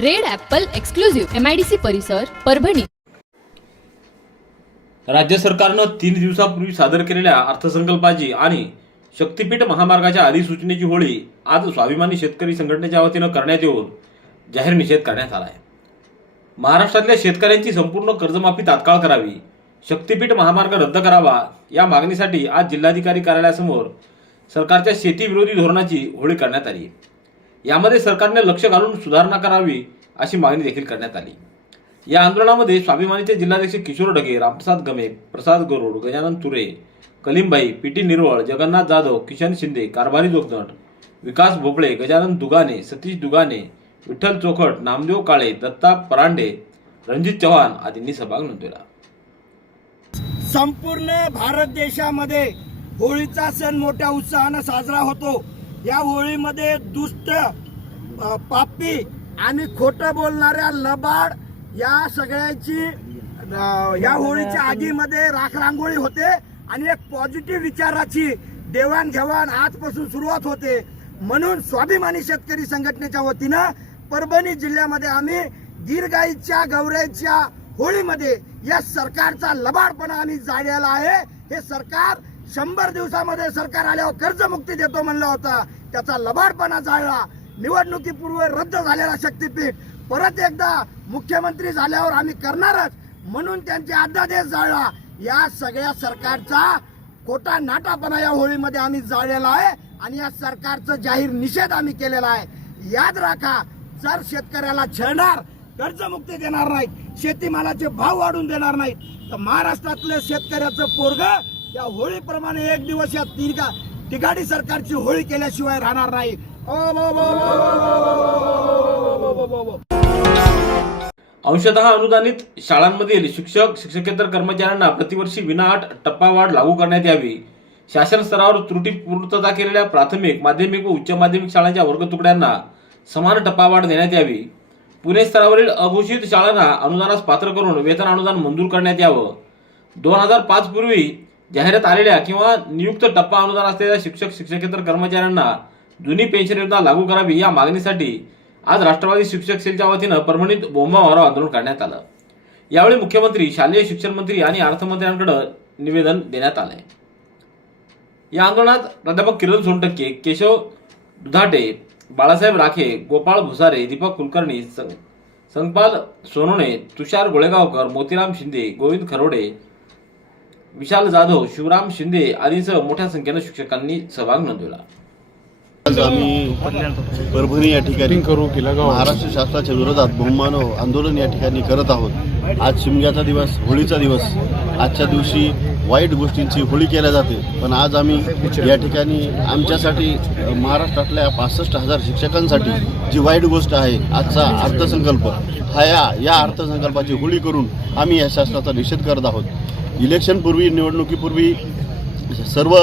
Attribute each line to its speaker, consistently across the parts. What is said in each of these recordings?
Speaker 1: Red apple exclusive MIDC परिसर परभणी.
Speaker 2: राज्य सरकारनं तीन दिवसापूर्वी सादर केलेल्या अर्थसंकल्पाची आणि शक्तीपीठ महामार्गाच्या अधिसूचनेची होळी आज स्वाभिमानी शेतकरी संघटनेच्या वतीनं करण्यात येऊन जाहीर निषेध करण्यात आला आहे. महाराष्ट्रातल्या शेतकऱ्यांची संपूर्ण कर्जमाफी तात्काळ करावी शक्तीपीठ महामार्ग रद्द करावा या मागणीसाठी आज जिल्हाधिकारी कार्यालयासमोर सरकारच्या शेतीविरोधी धोरणाची होळी करण्यात आली. यामध्ये सरकारने लक्ष घालून सुधारणा करावी अशी मागणी देखील करण्यात आली. या आंदोलनामध्ये स्वाभिमानीचे जिल्हाध्यक्ष किशोर ढगे रामप्रसाद गमे प्रसाद गरुड गजानन तुरे कलीमबाई पी टी निर्वळ जगन्नाथ जाधव किशन शिंदे कारभारी जोगदट विकास भोपळे गजानन दुगाने सतीश दुगाने विठ्ठल चोखट नामदेव काळे दत्ता परांडे रणजित चव्हाण आदींनी सहभाग नोंदवला.
Speaker 3: संपूर्ण भारत देशामध्ये होळीचा सण मोठ्या उत्साहानं साजरा होतो. या होळीमध्ये दुष्ट पापी आणि खोटं बोलणाऱ्या लबाड या सगळ्याची या होळीच्या आगीमध्ये राख रांगोळी होते आणि एक पॉझिटिव्ह विचाराची देवाणघेवाण आजपासून सुरुवात होते. म्हणून स्वाभिमानी शेतकरी संघटनेच्या वतीनं परभणी जिल्ह्यामध्ये आम्ही गिरगाईच्या गवऱ्याच्या होळीमध्ये या सरकारचा लबाडपणा आम्ही जाळलेला आहे. हे सरकार शंभर दिवसामध्ये सरकार आल्यावर कर्जमुक्ती देतो म्हणलं होता. त्याचा लबाडपणा जाळला निवडणुकीपूर्वी रद्द झालेला शक्तीपीठ परत एकदा मुख्यमंत्री झाल्यावर आम्ही करणारच. म्हणून त्यांचे अध्यादेश जाळला. या सगळ्या सरकारचा खोटा नाटापणा या होळीमध्ये आम्ही जाळलेला आहे आणि या सरकारचं जाहीर निषेध आम्ही केलेला आहे. याद राखा जर शेतकऱ्याला छळणार कर्जमुक्ती देणार नाहीत शेतीमालाचे भाव वाढून देणार नाहीत तर महाराष्ट्रातल्या शेतकऱ्याचं पोरग या होळीप्रमाणे एक दिवस या तिरका तिघाडी सरकारची होळी केल्याशिवाय राहणार नाही अंशत
Speaker 2: अंशतः अनुदानित शाळांमधील शिक्षक शिक्षकेतर कर्मचाऱ्यांना प्रतिवर्षी विनाअट टप्पावाढ लागू करण्यात यावी शासन स्तरावर त्रुटी पूर्तता केलेल्या प्राथमिक माध्यमिक व उच्च माध्यमिक शाळांच्या वर्गतुकड्यांना समान टप्पावाढ देण्यात यावी पुणे स्तरावरील अघोषित शाळांना अनुदानास पात्र करून वेतन अनुदान मंजूर करण्यात यावं दोन हजार पाच पूर्वी जाहिरात आलेल्या किंवा नियुक्त टप्पा अनुदान असलेल्या शिक्षक शिक्षकेतर कर्मचाऱ्यांना जुनी पेन्शन योजना लागू करावी या मागणीसाठी आज राष्ट्रवादी शिक्षक सेलच्या वतीनं परभणीत बोंबा मारो आंदोलन करण्यात आलं. यावेळी मुख्यमंत्री शालेय शिक्षण मंत्री आणि अर्थमंत्र्यांकडे निवेदन देण्यात आलंय. या आंदोलनात प्राध्यापक किरण सोनटक्के केशव दुधाटे बाळासाहेब राखे गोपाळ भुसारे दीपक कुलकर्णी संगपाल सोनोने तुषार गोळेगावकर मोतीराम शिंदे गोविंद खरोडे विशाल जाधव शिवराम शिंदे आदींसह मोठ्या संख्येनं शिक्षकांनी सहभाग नोंदवला.
Speaker 4: आज आम्ही परभणी या ठिकाणी महाराष्ट्र शासनाच्या विरोधात बहुमानव आंदोलन या ठिकाणी करत आहोत. आज शिमग्याचा दिवस होळीचा दिवस. आजच्या दिवशी वाईट गोष्टींची होळी केल्या जाते. पण आज आम्ही या ठिकाणी आमच्यासाठी महाराष्ट्रातल्या पासष्ट हजार शिक्षकांसाठी जी वाईट गोष्ट आहे आजचा अर्थसंकल्प हा या या अर्थसंकल्पाची होळी करून आम्ही या शासनाचा निषेध करत आहोत. इलेक्शनपूर्वी निवडणुकीपूर्वी सर्व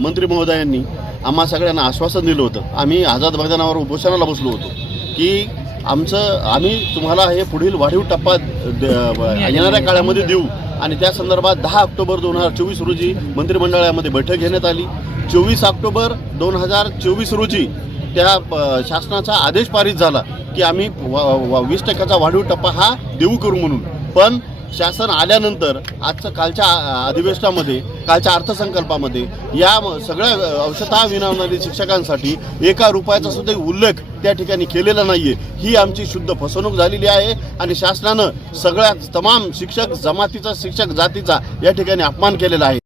Speaker 4: मंत्री महोदयांनी आम्हा सगळ्यांना आश्वासन दिलं होतं. आम्ही आझाद मैदानावर उपोषणाला बसलो होतो की आमचं आम्ही तुम्हाला हे पुढील वाढीव टप्पा द- येणाऱ्या काळामध्ये देऊ. आणि त्या संदर्भात दहा ऑक्टोबर दोन हजार चोवीस रोजी मंत्रिमंडळामध्ये बैठक घेण्यात आली. चोवीस ऑक्टोबर दोन हजार चोवीस रोजी त्या शासनाचा आदेश पारित झाला की आम्ही व- वीस टक्क्याचा वाढीव टप्पा हा देऊ करू म्हणून. पण शासन आल्यानंतर आजचं कालच्या अधिवेशनामध्ये कालच्या अर्थसंकल्पामध्ये या सगळ्या अंशतः विनावणारी शिक्षकांसाठी एका रुपयाचा सुद्धा उल्लेख त्या ठिकाणी केलेला नाहीये. ही आमची शुद्ध फसवणूक झालेली आहे आणि शासनानं सगळ्या तमाम शिक्षक जमातीचा शिक्षक जातीचा या ठिकाणी अपमान केलेला आहे.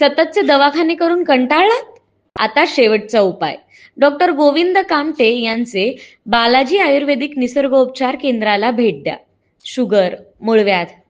Speaker 5: सततचे दवाखाने करून कंटाळलात? आता शेवटचा उपाय. डॉक्टर गोविंद कामटे यांचे बालाजी आयुर्वेदिक निसर्गोपचार केंद्राला भेट द्या. शुगर मूळव्याध.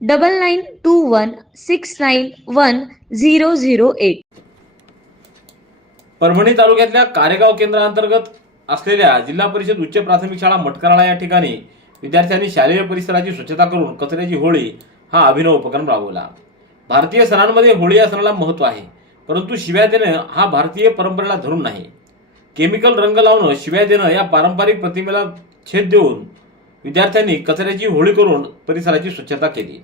Speaker 5: double nine two one six nine one zero zero eight
Speaker 2: Parbhani तालुक्यातल्या कारेगाव केंद्रांतर्गत असलेल्या जिल्हा परिषद उच्च प्राथमिक शाळा मटकराळा या ठिकाणी विद्यार्थ्यांनी शालेय परिसराची स्वच्छता करून कचऱ्याची होळी हा अभिनव उपक्रम राबवला. भारतीय सणांमध्ये होळी या सणाला महत्त्व आहे परंतु शिव्या देणं हा भारतीय परंपरेला धरून नाही. केमिकल रंग लावणं शिव्या देणं या पारंपरिक प्रतिमेला छेद देऊन विद्यार्थ्यांनी कचऱ्याची होळी करून परिसराची स्वच्छता केली.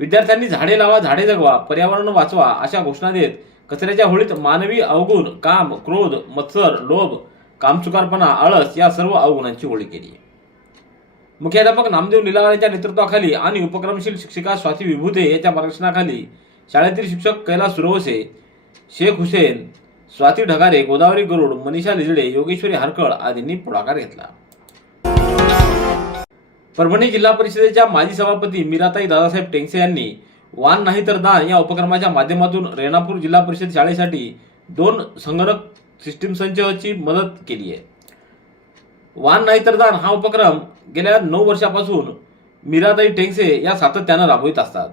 Speaker 2: विद्यार्थ्यांनी झाडे लावा झाडे जगवा पर्यावरण वाचवा अशा घोषणा देत कचऱ्याच्या होळीत मानवी अवगुण काम क्रोध मत्सर लोभ कामचुकारपणा आळस या सर्व अवगुणांची होळी केली. मुख्याध्यापक नामदेव निलावार नेतृत्वाखाली आणि उपक्रमशील शिक्षिका स्वाती विभूते यांच्या मार्गदर्शनाखाली शाळेतील शिक्षक कैलास सुरवसे शेख हुसेन स्वाती ढगारे गोदावरी गरुड मनीषा लिजडे योगेश्वरी हरकळ आदींनी पुढाकार घेतला. परभणी जिल्हा परिषदेच्या माजी सभापती मीराताई दादासाहेब टेंगसे यांनी वान नाही तर दान या उपक्रमाच्या माध्यमातून रेणापूर जिल्हा परिषद शाळेसाठी दोन संगणक सिस्टीम संचची मदत केली आहे. वान नाही तर दान हा उपक्रम गेल्या नऊ वर्षापासून मीराताई टेंगसे या सातत्यानं राबवित असतात.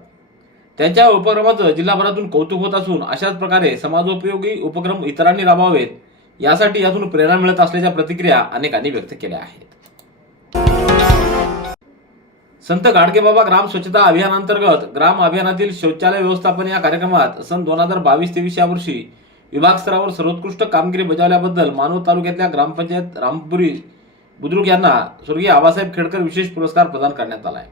Speaker 2: त्यांच्या उपक्रमाचं जिल्हाभरातून कौतुक होत असून अशाच प्रकारे समाजोपयोगी उपक्रम इतरांनी राबवावेत यासाठी यातून प्रेरणा मिळत असल्याच्या प्रतिक्रिया अनेकांनी व्यक्त केल्या आहेत. संत गाडगेबाबा ग्राम स्वच्छता अभियानांतर्गत ग्राम अभियानातील शौचालय व्यवस्थापन या कार्यक्रमात सन दोन हजार बावीस तेवीस या वर्षी विभाग स्तरावर सर्वोत्कृष्ट कामगिरी बजावल्याबद्दल मानव तालुक्यातल्या ग्रामपंचायत रामपुरी बुद्रुक यांना स्वर्गीय आबासाहेब खेडकर विशेष पुरस्कार प्रदान करण्यात आला आहे.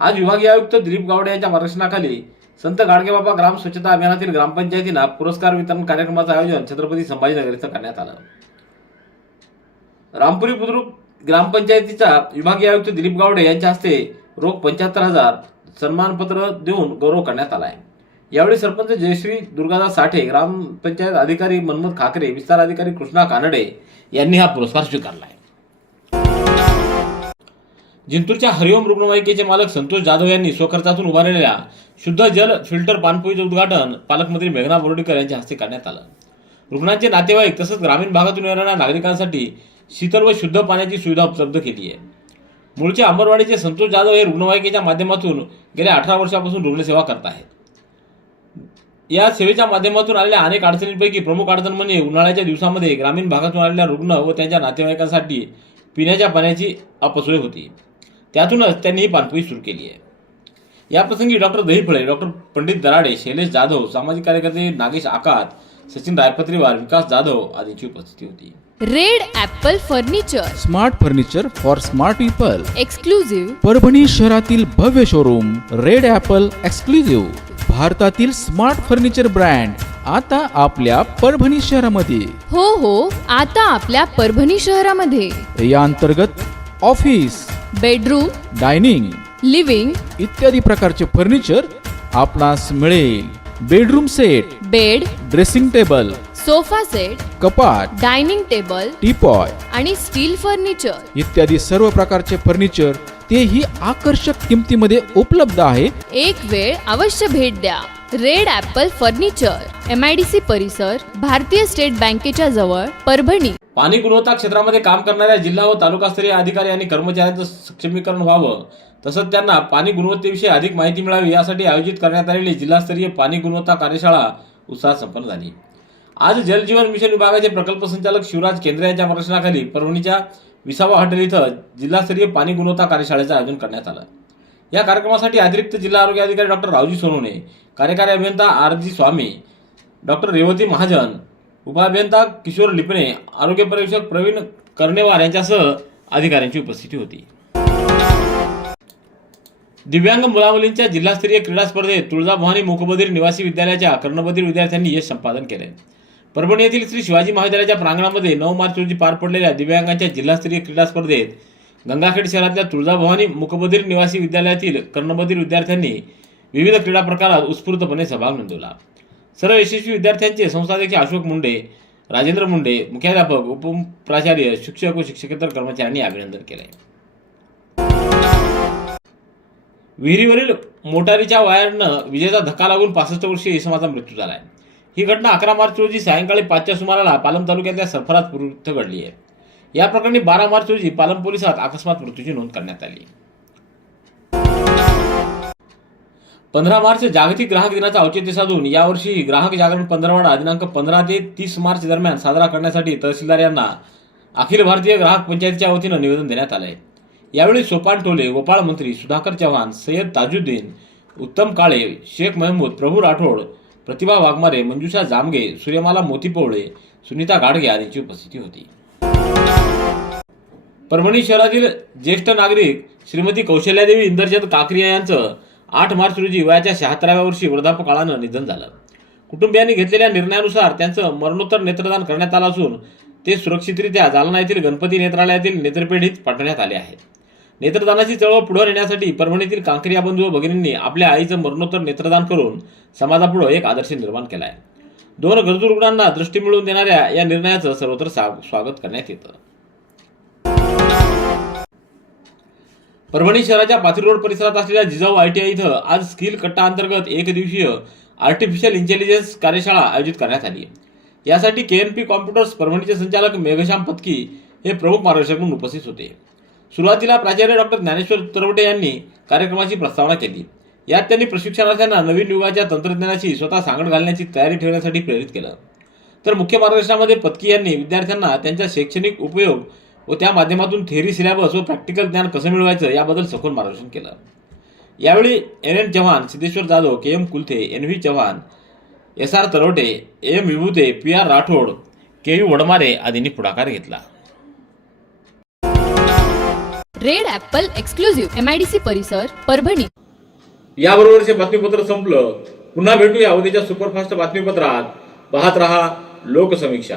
Speaker 2: आज विभागीय आयुक्त दिलीप गावडे यांच्या मार्गदर्शनाखाली संत गाडगेबाबा ग्राम स्वच्छता अभियानातील ग्रामपंचायतींना पुरस्कार वितरण कार्यक्रमाचं आयोजन छत्रपती संभाजीनगर इथं करण्यात आलं. रामपुरी बुद्रुक ग्रामपंचायतीचा विभागीय आयुक्त दिलीप गावडे यांच्या हस्ते रोख पंच्याहत्तर हजार सन्मानपत्र देऊन गौरव करण्यात आला आहे यावेळी सरपंच जयश्री दुर्गादास साठे ग्रामपंचायत अधिकारी मनमत खाकरे विस्तार अधिकारी कृष्णा कानडे यांनी हा पुरस्कार स्वीकारला आहे जिंतूरच्या हरिओम रुग्णवाहिकेचे मालक संतोष जाधव यांनी स्वखर्चातून उभारलेल्या शुद्ध जल फिल्टर पाणपोईचं उद्घाटन पालकमंत्री मेघना बोर्डीकर यांच्या हस्ते करण्यात आलं. रुग्णांचे नातेवाईक तसंच ग्रामीण भागातून येणाऱ्या नागरिकांसाठी शीतल व शुद्ध पाण्याची सुविधा उपलब्ध केली आहे मूळचे अंबरवाडीचे संतोष जाधव हे रुग्णवाहिकेच्या माध्यमातून गेल्या अठरा वर्षापासून रुग्णसेवा करत आहेत. या सेवेच्या माध्यमातून आलेल्या अनेक अडचणींपैकी प्रमुख अडचण म्हणजे उन्हाळ्याच्या दिवसामध्ये ग्रामीण भागातून आलेल्या रुग्ण व त्यांच्या नातेवाईकांसाठी पिण्याच्या पाण्याची अपसोय होती. त्यातूनच त्यांनी ही पाणपोई सुरू केली आहे. याप्रसंगी डॉक्टर दहीफळे डॉक्टर पंडित दराडे शैलेश जाधव सामाजिक कार्यकर्ते नागेश आकात सचिन रायपत्रीवार विकास जाधव आदींची उपस्थिती होती.
Speaker 1: Red Apple furniture.
Speaker 6: Smart furniture for smart people.
Speaker 1: Exclusive
Speaker 6: Parbhani शहरातील भव्य शोरूम रेड ॲपल एक्सक्लुझिव्ह भारतातील स्मार्ट फर्निचर ब्रँड आता आपल्या परभणी शहरामध्ये.
Speaker 1: हो हो आता आपल्या परभणी शहरामध्ये.
Speaker 6: या अंतर्गत ऑफिस
Speaker 1: बेडरूम
Speaker 6: डायनिंग
Speaker 1: लिव्हिंग
Speaker 6: इत्यादी प्रकारचे फर्निचर आपणास मिळेल. Bedroom set
Speaker 1: bed
Speaker 6: dressing table
Speaker 1: sofa set
Speaker 6: कपाट
Speaker 1: डायनिंग टेबल
Speaker 6: टीपॉय
Speaker 1: आणि स्टील फर्निचर.
Speaker 6: इत्यादी सर्व प्रकारचे फर्निचर तेही आकर्षक किमतीमध्ये उपलब्ध आहे.
Speaker 1: एक वेळ अवश्य भेट द्या. Red apple furniture M I D C परिसर भारतीय स्टेट बँकेच्या जवळ परभणी.
Speaker 2: पाणी गुणवत्ता क्षेत्रामध्ये काम करणाऱ्या जिल्हा व तालुकास्तरीय अधिकारी आणि कर्मचाऱ्यांचं सक्षमीकरण व्हावं. तसंच त्यांना पाणी गुणवत्तेविषयी अधिक माहिती मिळावी यासाठी आयोजित करण्यात आलेली जिल्हास्तरीय पाणी गुणवत्ता कार्यशाळा उत्साहात संपन्न झाली. आज जलजीवन मिशन विभागाचे प्रकल्प संचालक शिवराज केंद्रे यांच्या मार्गदर्शनाखाली परभणीच्या विसावा हॉटेल इथं जिल्हास्तरीय पाणी गुणवत्ता कार्यशाळेचं आयोजन करण्यात आलं. या कार्यक्रमासाठी अतिरिक्त जिल्हा आरोग्य अधिकारी डॉक्टर रावजी सोनवणे कार्यकारी अभियंता R G Swami doctor Revati Mahajan उपअभियंता किशोर लिपणे आरोग्य परीक्षक प्रवीण कर्णेवार यांच्यासह अधिकाऱ्यांची उपस्थिती होती. दिव्यांग मुलामुलींच्या जिल्हास्तरीय क्रीडा स्पर्धेत तुळजाभवानी मुकबधीर निवासी विद्यालयाच्या कर्णबधीर विद्यार्थ्यांनी यश संपादन केले. परभणी येथील श्री शिवाजी महाविद्यालयाच्या प्रांगणामध्ये नऊ मार्च रोजी पार पडलेल्या दिव्यांगांच्या जिल्हास्तरीय क्रीडा स्पर्धेत गंगाखेड शहरातल्या तुळजाभवानी मुकबधीर निवासी विद्यालयातील कर्णबधीर विद्यार्थ्यांनी विविध क्रीडा प्रकारात उत्स्फूर्तपणे सहभाग नोंदवला. सर्व यशस्वी विद्यार्थ्यांचे संस्थाध्यक्ष अशोक मुंडे राजेंद्र मुंडे मुख्याध्यापक उपप्राचार्य शिक्षक व शिक्षकेतर कर्मचाऱ्यांनी अभिनंदन केले विहिरीवरील मोटारीच्या वायरनं विजेचा धक्का लागून पासष्ट वर्षीय इसमाचा मृत्यू झाला आहे ही घटना अकरा मार्च रोजी सायंकाळी पाचच्या सुमाराला पालम तालुक्यातल्या सफरात इथं घडली आहे. या प्रकरणी बारा मार्च रोजी पालम पोलिसात अकस्मात मृत्यूची नोंद करण्यात आली. पंधरा मार्च जागतिक ग्राहक दिनाचं औचित्य साधून यावर्षी ग्राहक जागरण पंधरवाडा दिनांक पंधरा ते तीस मार्च दरम्यान साजरा करण्यासाठी तहसीलदार यांना अखिल भारतीय ग्राहक पंचायतीच्या वतीनं निवेदन देण्यात आलंय. यावेळी सोपान टोले गोपाळ मंत्री सुधाकर चव्हाण सय्यद ताजुद्दीन उत्तम काळे शेख महमूद प्रभू राठोड प्रतिभा वाघमारे मंजुषा जामगे सूर्यमाला मोतीपोवळे सुनीता गाडगे आदींची उपस्थिती होती. परभणी शहरातील ज्येष्ठ नागरिक श्रीमती कौशल्यादेवी इंदरचंद काकरिया यांचं आठ मार्च रोजी वयाच्या शहात्तराव्या वर्षी वृद्धापकाळानं निधन झालं. कुटुंबियांनी घेतलेल्या निर्णयानुसार त्यांचं मरणोत्तर नेत्रदान करण्यात आलं असून ते सुरक्षितरित्या जालना येथील गणपती नेत्रालयातील नेत्रपेढीत पाठवण्यात आले आहेत. नेत्रदानाची चळवळ पुढे नेण्यासाठी परभणीतील कांकरिया बंधू व भगिनींनी आपल्या आईचं मरणोत्तर नेत्रदान करून समाजापुढे एक आदर्श निर्माण केला आहे दोन गरजू रुग्णांना दृष्टी मिळवून देणाऱ्या या निर्णयाचं सर्वत्र सा- स्वागत करण्यात येतं. परभणी शहराच्या पाथरी रोड परिसरात असलेल्या जिजाऊ आयटीआय इथं आज स्किल कट्टा अंतर्गत एक दिवसीय आर्टिफिशियल इंटेलिजन्स कार्यशाळा आयोजित करण्यात आली यासाठी के एम पी कॉम्प्युटर्स परभणीचे संचालक मेघश्याम पत्की हे प्रमुख मार्गदर्शक म्हणून उपस्थित होते. सुरुवातीला प्राचार्य डॉक्टर ज्ञानेश्वर तरवटे यांनी कार्यक्रमाची प्रस्तावना केली. यात त्यांनी प्रशिक्षणार्थ्यांना नवीन युगाच्या तंत्रज्ञानाची स्वतः सांगड घालण्याची तयारी ठेवण्यासाठी प्रेरित केलं. तर मुख्य मार्गदर्शनामध्ये पत्की यांनी विद्यार्थ्यांना त्यांच्या शैक्षणिक उपयोग व त्या माध्यमातून थेअरी सिलेबस व प्रॅक्टिकल ज्ञान कसं मिळवायचं याबद्दल सखोल मार्गदर्शन केलं. यावेळी N N Chavan Siddheshwar Jadhav K M Kulthe N V Chavan S R Tarwate A M Vibhute P R Rathod K U Wadmare आदींनी पुढाकार घेतला.
Speaker 1: Red apple exclusive M I D C परिसर परभणी.
Speaker 2: याबरोबरचे बातमीपत्र संपलं. पुन्हा भेटूया उद्याच्या सुपरफास्ट बातमीपत्रात. पाहत रहा लोकसमीक्षा.